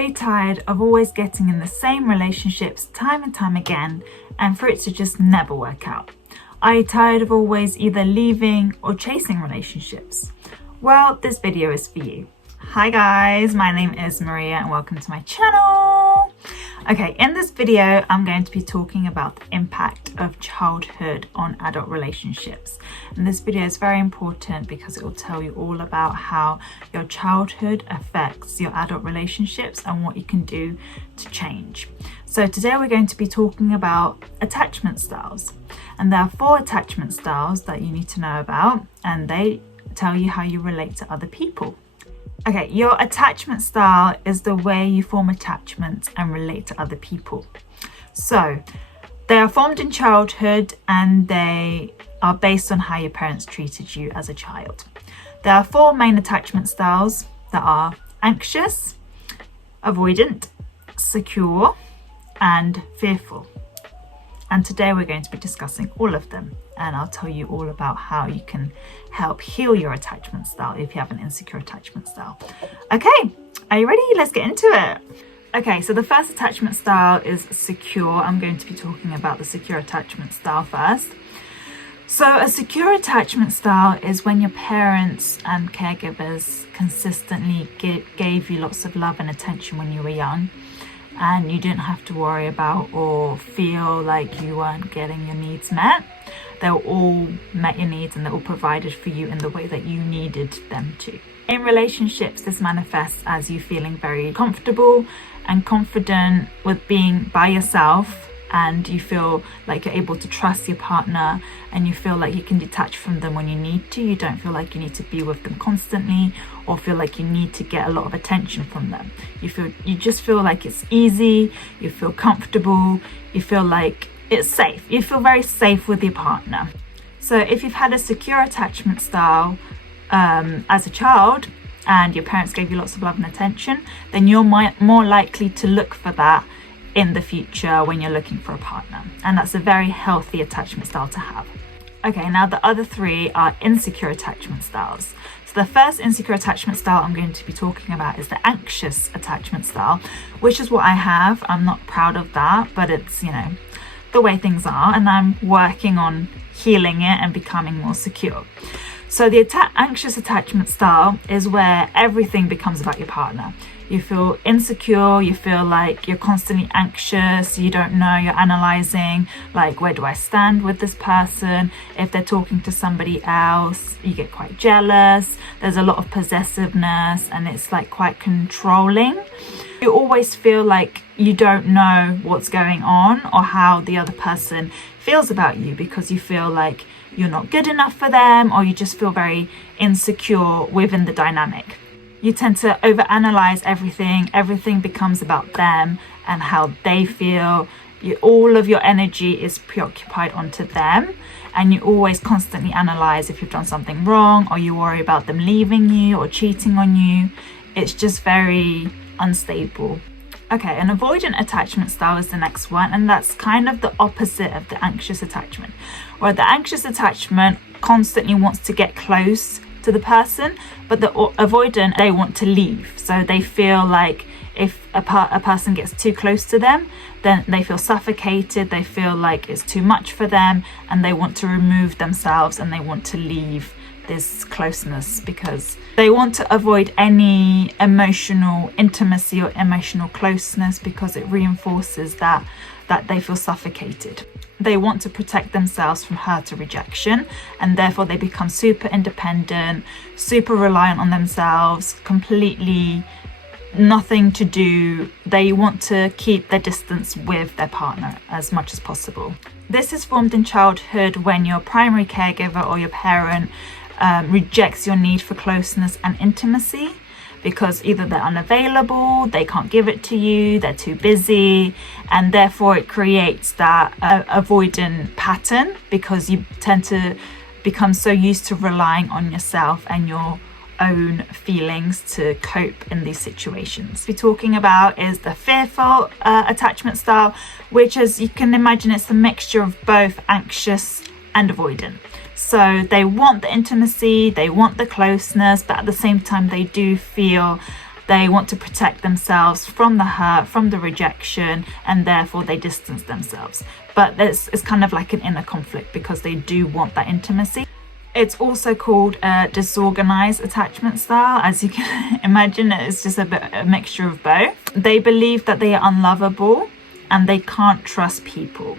Are you tired of always getting in the same relationships time and time again and for it to just never work out? Are you tired of always either leaving or chasing relationships? Well, this video is for you. Hi guys, my name is Maria and welcome to my channel. Okay, in this video, I'm going to be talking about the impact of childhood on adult relationships. And this video is very important because it will tell you all about how your childhood affects your adult relationships and what you can do to change. So today we're going to be talking about attachment styles. And there are 4 attachment styles that you need to know about, and they tell you how you relate to other people. Okay, your attachment style is the way you form attachments and relate to other people. So they are formed in childhood and they are based on how your parents treated you as a child. There are 4 main attachment styles that are anxious, avoidant, secure, and fearful. And today we're going to be discussing all of them, and I'll tell you all about how you can help heal your attachment style if you have an insecure attachment style. Okay, are you ready? Let's get into it. Okay, so the first attachment style is secure. I'm going to be talking about the secure attachment style first. So a secure attachment style is when your parents and caregivers consistently gave you lots of love and attention when you were young, and you didn't have to worry about or feel like you weren't getting your needs met. They all met your needs and they all provided for you in the way that you needed them to. In relationships, this manifests as you feeling very comfortable and confident with being by yourself, and you feel like you're able to trust your partner and you feel like you can detach from them when you need to. You don't feel like you need to be with them constantly or feel like you need to get a lot of attention from them. You just feel like it's easy, you feel comfortable, you feel like it's safe. You feel very safe with your partner. So if you've had a secure attachment style as a child and your parents gave you lots of love and attention, then you're more likely to look for that in the future when you're looking for a partner, and that's a very healthy attachment style to have. Okay, now the other 3 are insecure attachment styles. So the first insecure attachment style I'm going to be talking about is the anxious attachment style, which is what I have. I'm not proud of that, but it's, the way things are, and I'm working on healing it and becoming more secure. So the anxious attachment style is where everything becomes about your partner. You feel insecure, you feel like you're constantly anxious, you don't know, you're analyzing, like, where do I stand with this person? If they're talking to somebody else, you get quite jealous. There's a lot of possessiveness and it's like quite controlling. You always feel like you don't know what's going on or how the other person feels about you because you feel like you're not good enough for them, or you just feel very insecure within the dynamic. You tend to overanalyze everything becomes about them and how they feel. All of your energy is preoccupied onto them, and you always constantly analyze if you've done something wrong, or you worry about them leaving you or cheating on you. It's just very unstable. Okay, an avoidant attachment style is the next one, and that's kind of the opposite of the anxious attachment, where the anxious attachment constantly wants to get close to the person, but the avoidant, they want to leave. So they feel like if a person gets too close to them, then they feel suffocated, they feel like it's too much for them, and they want to remove themselves and they want to leave this closeness because they want to avoid any emotional intimacy or emotional closeness because it reinforces that they feel suffocated. They want to protect themselves from hurt or rejection, and therefore they become super independent, super reliant on themselves, completely nothing to do. They want to keep their distance with their partner as much as possible. This is formed in childhood when your primary caregiver or your parent rejects your need for closeness and intimacy because either they're unavailable, they can't give it to you, they're too busy, and therefore it creates that avoidant pattern because you tend to become so used to relying on yourself and your own feelings to cope in these situations. What we're talking about is the fearful attachment style, which, as you can imagine, it's a mixture of both anxious and avoidant. So they want the intimacy, they want the closeness, but at the same time they do feel They want to protect themselves from the hurt, from the rejection, and therefore they distance themselves. But it's kind of like an inner conflict because they do want that intimacy. It's also called a disorganized attachment style. As you can imagine, it's just a mixture of both. They believe that they are unlovable and they can't trust people.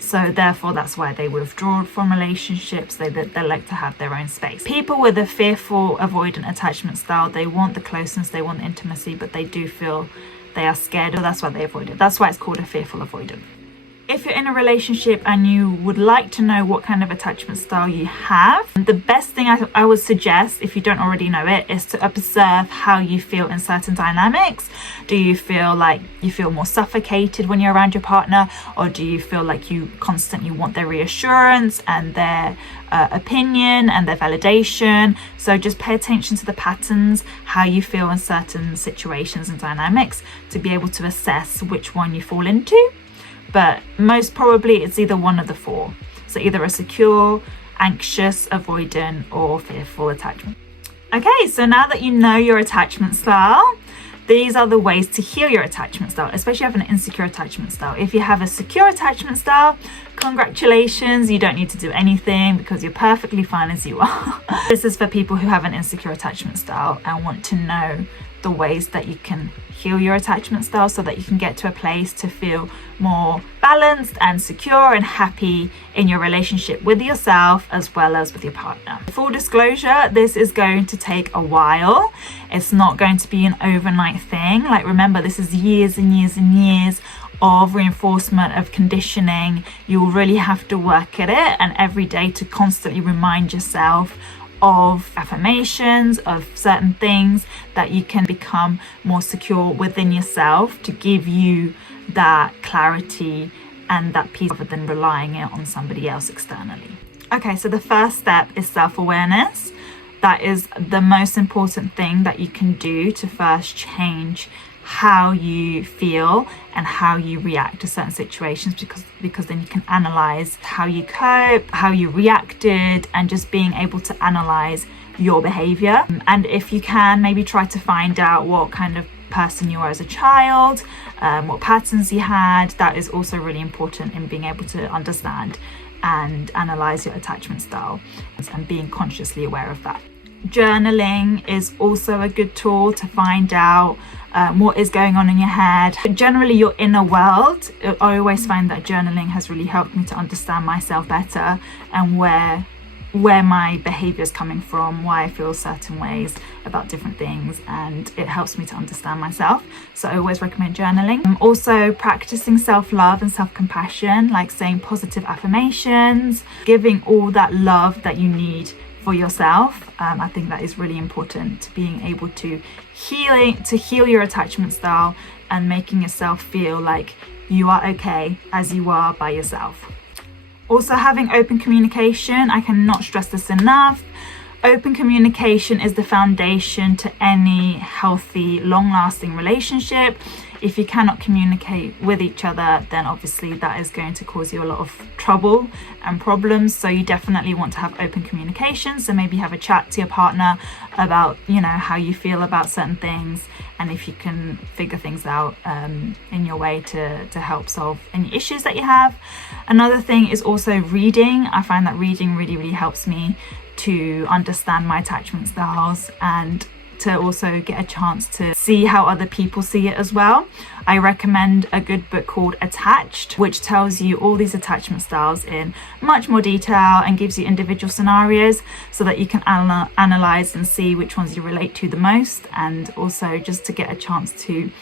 So therefore, that's why they withdraw from relationships. They like to have their own space. People with a fearful avoidant attachment style, they want the closeness, they want the intimacy, but they do feel they are scared. So that's why they avoid it. That's why it's called a fearful avoidant. If you're in a relationship and you would like to know what kind of attachment style you have, the best thing I would suggest, if you don't already know it, is to observe how you feel in certain dynamics. Do you feel like you feel more suffocated when you're around your partner, or do you feel like you constantly want their reassurance and their opinion and their validation? So just pay attention to the patterns, how you feel in certain situations and dynamics, to be able to assess which one you fall into. But most probably it's either one of the four. So either a secure, anxious, avoidant, or fearful attachment. Okay, so now that you know your attachment style, these are the ways to heal your attachment style, especially if you have an insecure attachment style. If you have a secure attachment style, congratulations, you don't need to do anything because you're perfectly fine as you are. This is for people who have an insecure attachment style and want to know the ways that you can heal your attachment style so that you can get to a place to feel more balanced and secure and happy in your relationship with yourself as well as with your partner. Full disclosure, this is going to take a while. It's not going to be an overnight thing. Like, remember, this is years and years and years of reinforcement, of conditioning. You will really have to work at it, and every day to constantly remind yourself of affirmations, of certain things that you can become more secure within yourself to give you that clarity and that peace rather than relying on somebody else externally. Okay, so the first step is self-awareness. That is the most important thing that you can do to first change how you feel and how you react to certain situations, because then you can analyze how you cope, how you reacted, and just being able to analyze your behavior. And if you can, maybe try to find out what kind of person you were as a child, what patterns you had. That is also really important in being able to understand and analyze your attachment style and being consciously aware of that. Journaling is also a good tool to find out what is going on in your head. Generally, your inner world. I always find that journaling has really helped me to understand myself better and where my behavior is coming from, why I feel certain ways about different things, and it helps me to understand myself. So I always recommend journaling. Also practicing self-love and self-compassion, like saying positive affirmations, giving all that love that you need for yourself. I think that is really important, to being able to heal your attachment style and making yourself feel like you are okay as you are by yourself. Also, having open communication. I cannot stress this enough. Open communication is the foundation to any healthy, long-lasting relationship. If you cannot communicate with each other, then obviously that is going to cause you a lot of trouble and problems. So you definitely want to have open communication. So maybe have a chat to your partner about, how you feel about certain things, and if you can figure things out in your way to help solve any issues that you have. Another thing is also reading. I find that reading really, really helps me to understand my attachment styles and to also get a chance to see how other people see it as well. I recommend a good book called Attached, which tells you all these attachment styles in much more detail and gives you individual scenarios so that you can analyze and see which ones you relate to the most, and also just to get a chance to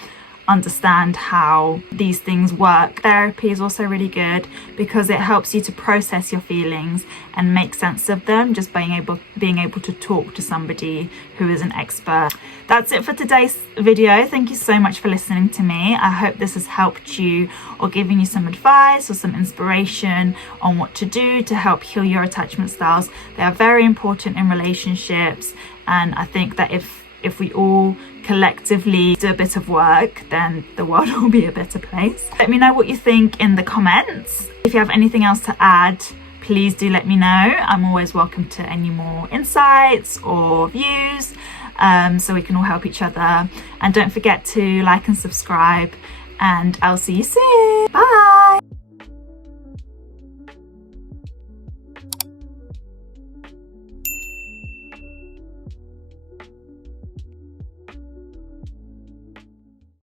understand how these things work. Therapy is also really good because it helps you to process your feelings and make sense of them, just being able to talk to somebody who is an expert. That's it for today's video. Thank you so much for listening to me. I hope this has helped you or given you some advice or some inspiration on what to do to help heal your attachment styles. They are very important in relationships, and I think that if we all collectively do a bit of work, then the world will be a better place. Let me know what you think in the comments. If you have anything else to add, please do let me know. I'm always welcome to any more insights or views. so we can all help each other. And don't forget to like and subscribe, and I'll see you soon. Bye.